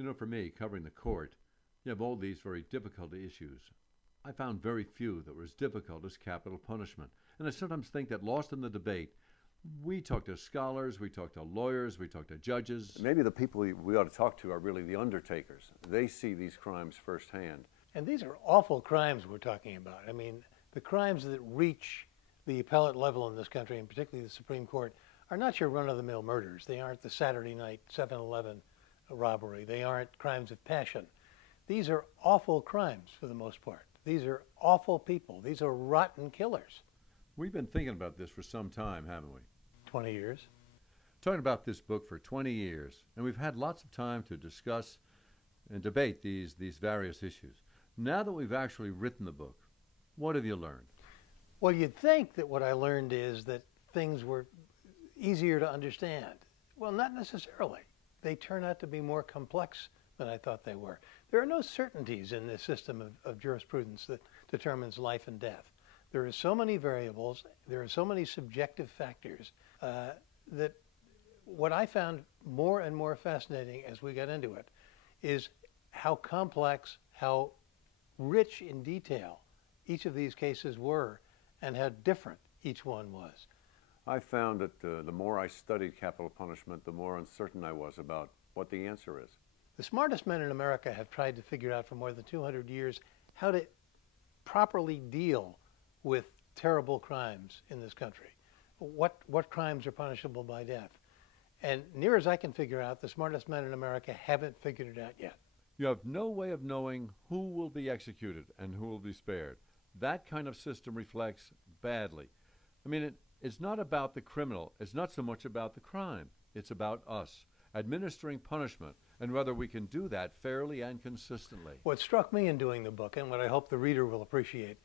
You know, for me, covering the court, you have all these very difficult issues. I found very few that were as difficult as capital punishment. And I sometimes think that lost in the debate, we talk to scholars, we talk to lawyers, we talk to judges. Maybe the people we ought to talk to are really the undertakers. They see these crimes firsthand. And these are awful crimes we're talking about. I mean, the crimes that reach the appellate level in this country, and particularly the Supreme Court, are not your run-of-the-mill murders. They aren't the Saturday night 7-Eleven robbery. They aren't crimes of passion. These are awful crimes for the most part. These are awful people. These are rotten killers. We've been thinking about this for some time, haven't we? 20 years. Talking about this book for 20 years, and we've had lots of time to discuss and debate these various issues. Now that we've actually written the book, what have you learned? Well, you'd think that what I learned is that things were easier to understand. Well, not necessarily. They turn out to be more complex than I thought they were. There are no certainties in this system of jurisprudence that determines life and death. There are so many variables, there are so many subjective factors that what I found more and more fascinating as we got into it is how complex, how rich in detail each of these cases were and how different each one was. I found that the more I studied capital punishment, the more uncertain I was about what the answer is. The smartest men in America have tried to figure out for more than 200 years how to properly deal with terrible crimes in this country. What crimes are punishable by death? And near as I can figure out, the smartest men in America haven't figured it out yet. You have no way of knowing who will be executed and who will be spared. That kind of system reflects badly. I mean, it's not about the criminal. It's not so much about the crime. It's about us administering punishment and whether we can do that fairly and consistently. What struck me in doing the book, and what I hope the reader will appreciate,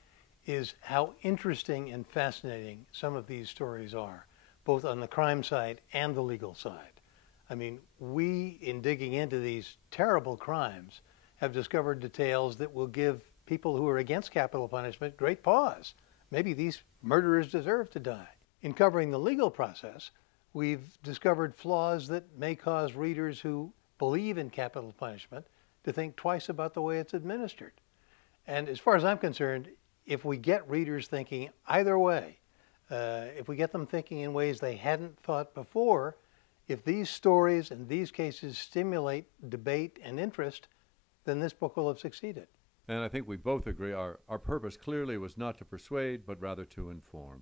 is how interesting and fascinating some of these stories are, both on the crime side and the legal side. I mean, we, in digging into these terrible crimes, have discovered details that will give people who are against capital punishment great pause. Maybe these murderers deserve to die. In covering the legal process, we've discovered flaws that may cause readers who believe in capital punishment to think twice about the way it's administered. And as far as I'm concerned, if we get readers thinking either way, if we get them thinking in ways they hadn't thought before, if these stories and these cases stimulate debate and interest, then this book will have succeeded. And I think we both agree our purpose clearly was not to persuade, but rather to inform.